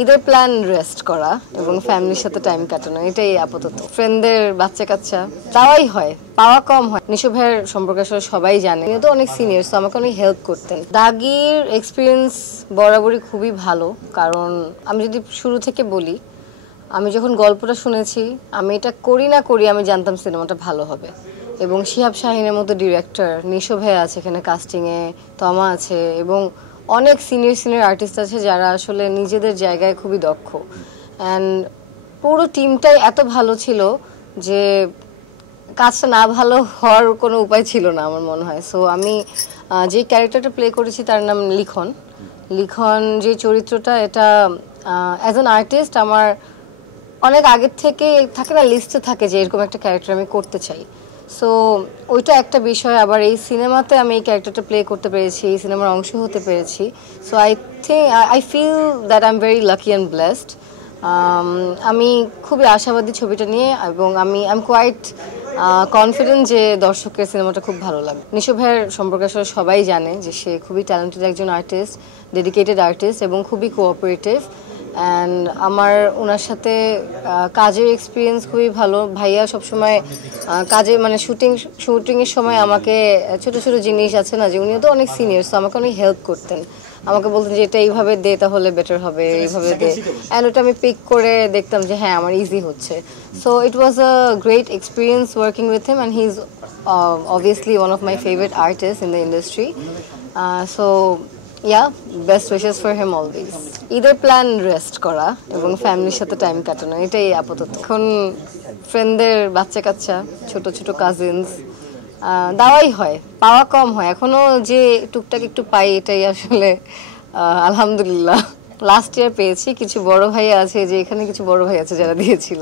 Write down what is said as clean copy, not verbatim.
ঈদের plan rest করা এবং ফ্যামিলির সাথে টাইম কাটানো, এটাই আপাতত। ফ্রেন্ডদের বাচ্চা কাচ্চা তাওয়াই হয়, পাওয়া কম হয়। নিশো ভাইয়ের সম্পর্কে আসলে সবাই জানে, উনি তো অনেক সিনিয়র, তো আমাকে অনেক হেল্প করতেন। দাগির এক্সপিরিয়েন্স বরাবরই খুবই ভালো, কারণ আমি যদি শুরু থেকে বলি, আমি যখন গল্পটা শুনেছি, আমি এটা করি না করি আমি জানতাম সিনেমাটা ভালো হবে। এবং শিহাব শাহিনের মতো ডিরেক্টর, নিশো ভাই আছে এখানে কাস্টিংয়ে, তমা আছে এবং অনেক সিনিয়র সিনিয়র আর্টিস্ট আছে যারা আসলে নিজেদের জায়গায় খুবই দক্ষ। অ্যান্ড পুরো টিমটাই এত ভালো ছিল যে কাজটা না ভালো হওয়ার কোনো উপায় ছিল না আমার মনে হয়। সো আমি যে ক্যারেক্টারটা প্লে করেছি তার নাম লিখন। লিখন যে চরিত্রটা, এটা অ্যাজ অ্যান আর্টিস্ট আমার অনেক আগের থেকে থাকে না, লিস্টে থাকে যে এরকম একটা ক্যারেক্টার আমি করতে চাই। সো ওইটা একটা বিষয়। আবার এই সিনেমাতে আমি এই ক্যারেক্টারটা প্লে করতে পেরেছি, এই সিনেমার অংশ হতে পেরেছি। So I feel that I am very lucky and blessed. আমি খুবই আশাবাদী ছবিটা নিয়ে, এবং আই এম কোয়াইট কনফিডেন্ট যে দর্শকের সিনেমাটা খুব ভালো লাগবে। নিশো ভাইয়ের সম্পর্কে আসলে সবাই জানে যে সে খুবই ট্যালেন্টেড একজন আর্টিস্ট, ডেডিকেটেড আর্টিস্ট এবং খুবই কোঅপারেটিভ। অ্যান্ড আমার ওনার সাথে কাজের এক্সপিরিয়েন্স খুবই ভালো। ভাইয়া সবসময় কাজে মানে শুটিংয়ের সময় আমাকে ছোট ছোট জিনিস আছে না, যে উনিও তো অনেক সিনিয়র, তো আমাকে অনেক হেল্প করতেন। আমাকে বলতেন যে এটা এইভাবে দে তাহলে বেটার হবে, এইভাবে দে, অ্যান্ড ওটা আমি পিক করে দেখতাম যে হ্যাঁ আমার ইজি হচ্ছে। So it was a great experience working with him, and he is obviously one of my favorite artists in the industry. So yeah, best wishes for him always. ঈদের plan rest করা এবং ফ্যামিলির সাথে time কাটানো, এটাই আপাতত। এখন ফ্রেন্ডদের বাচ্চা কাচ্চা, ছোট ছোট কাজিনস দেওয়াই হয়, পাওয়া কম হয়। এখনো যে টুকটাক একটু পাই, এটাই আসলে আলহামদুলিল্লাহ। লাস্ট ইয়ার পেয়েছি। কিছু বড় ভাই আছে, যে এখানে কিছু বড় ভাই আছে যারা দিয়েছিল।